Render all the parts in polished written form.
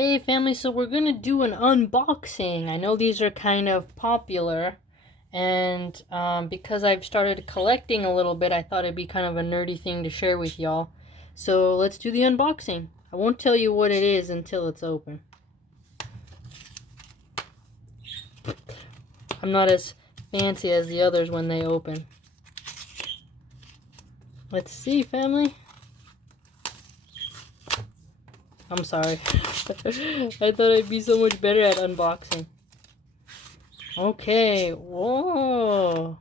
Hey family, so we're gonna do an unboxing. I know these are kind of popular, and because I've started collecting a little bit, I thought it'd be kind of a nerdy thing to share with y'all. So let's do the unboxing. I won't tell you what it is until it's open. I'm not as fancy as the others when they open. Let's see, family. I'm sorry. I thought I'd be so much better at unboxing. Okay, whoa.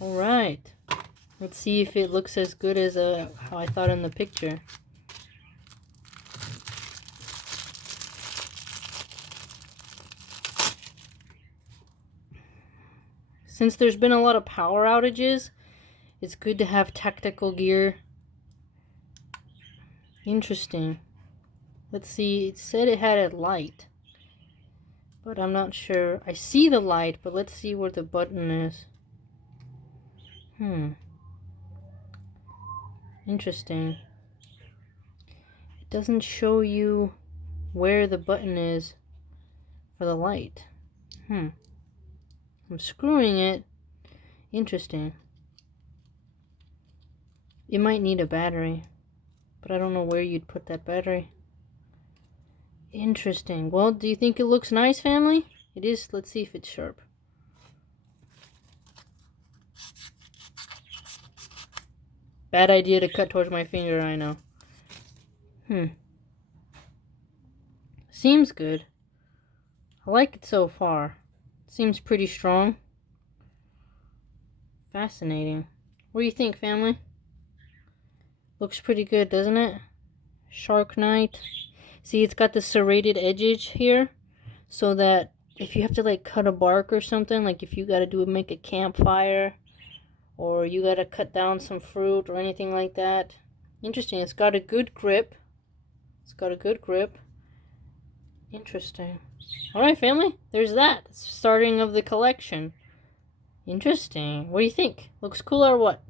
Alright. Let's see if it looks as good as how I thought in the picture. Since there's been a lot of power outages, it's good to have tactical gear. Interesting. Let's see, it said it had a light, but I'm not sure. I see the light, but let's see where the button is. Interesting. It doesn't show you where the button is for the light. I'm screwing it. Interesting. You might need a battery, but I don't know where you'd put that battery. Interesting. Well, do you think it looks nice, family? It is. Let's see if it's sharp. Bad idea to cut towards my finger, I know. Seems good. I like it so far. Seems pretty strong. Fascinating. What do you think, family? Looks pretty good, doesn't it? Sharknight. See, it's got the serrated edges here, so that if you have to like cut a bark or something, like if you gotta make a campfire, or you gotta cut down some fruit or anything like that. Interesting. It's got a good grip. Interesting. Alright, family. There's that. It's the starting of the collection. Interesting. What do you think? Looks cool or what?